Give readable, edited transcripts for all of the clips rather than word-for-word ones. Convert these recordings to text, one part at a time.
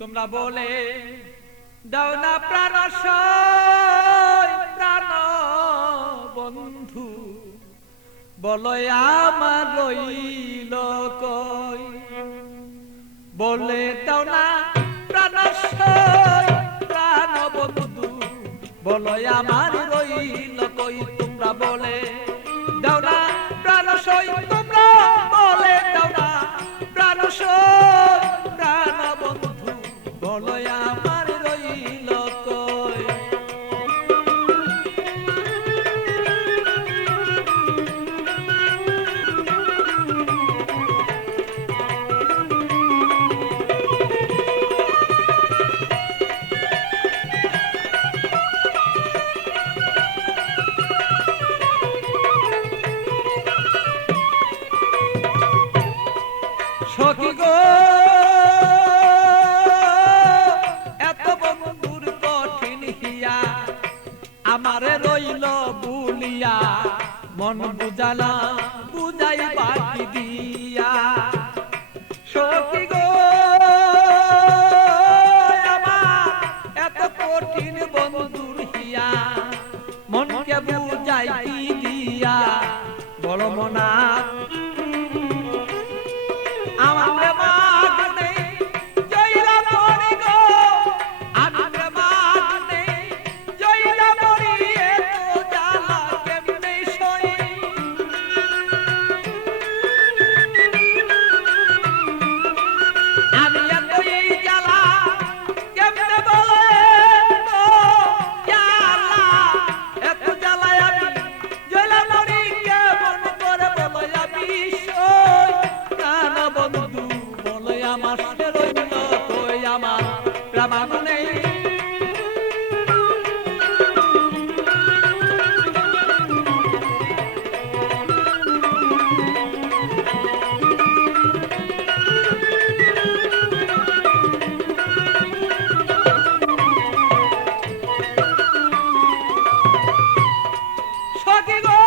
তোমরা বলে দাও না প্রাণ প্রাণ বন্ধু, বলো আমার রইল কই। বলে দাও না প্রাণ প্রাণ বন্ধু, বলো আমার রইল কই। তোমরা বলে দাও না প্রাণ তোমরা বলে দাও না প্রাণ প্রাণ বন্ধু, বলো আমার রইল কই। সখী গো এত বন্ধুর কঠিন হিয়া, আমারে রইল বুলিয়া, মন বুঝালা বুঝাই বাকি দিয়া। সখী গো আমার এত কঠিন বন্ধুর হিয়া, মনকে বুঝাই কি দিয়া। বল মনা আমার প্রেমাগ নেই জয়লা মরি গো, আমি প্রেমাগ নেই জয়লা মরি, এত জ্বালা কেমনে সই। আমি এত এই জ্বালা কেমনে বলে তো জ্বালা, এত জ্বালায় আমি জয়লা মরি, কেমন করে বলো আমি সই। কানা বন্ধু বলে আমার রইল কই, আমার প্রাণ নেই। সখী গো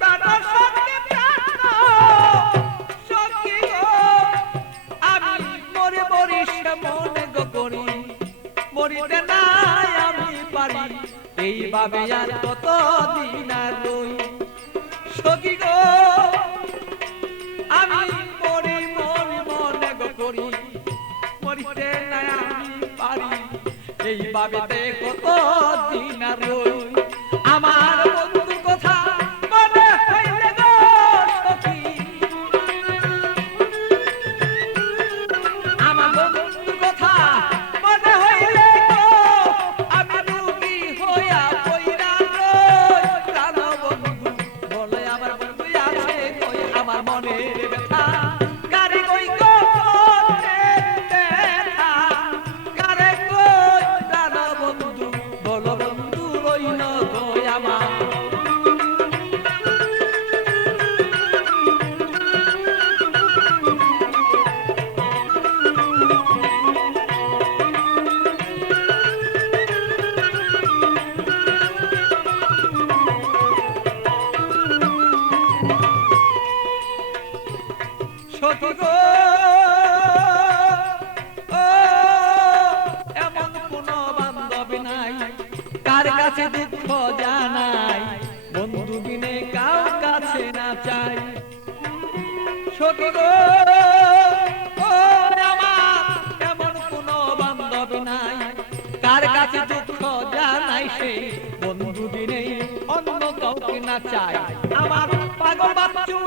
প্রাণ সখী প্রাণ সখী গো, আমি মরে মরি সে মনে গো করি, মরিতে নাই আমি পারি, এইভাবে আর কত দিন আর রই। সখী গো আমি মরি মরি মনে গো করি, মরিতে নাই আমি পারি, এইভাবে কত দিন আর রই। আমার বন্ধুর কথা মনে হইলে গো সখী, আমার বন্ধুর কথা মনে হইলে গো, আমি রোগী হইয়া পইরা রই। প্রাণ বন্ধু বলে আমার বন্ধু আছে কই, আমার মনের ব্যথা কারে কই গো ব্যথা কারে কই। প্রাণ বন্ধু বলো বন্ধু রইল কই আমার। সখী গো ও এমন কোন বান্ধবী নাই, কার কাছে দুঃখ জানাই, বন্ধু বিনে কাউ কাছে না চাই। সখী গো ও আমার এমন কোন বান্ধবী নাই, কার কাছে দুঃখ জানাই, সে বন্ধু বিনে অন্য কাউকে না চাই। আমার পাগল বাচ্চু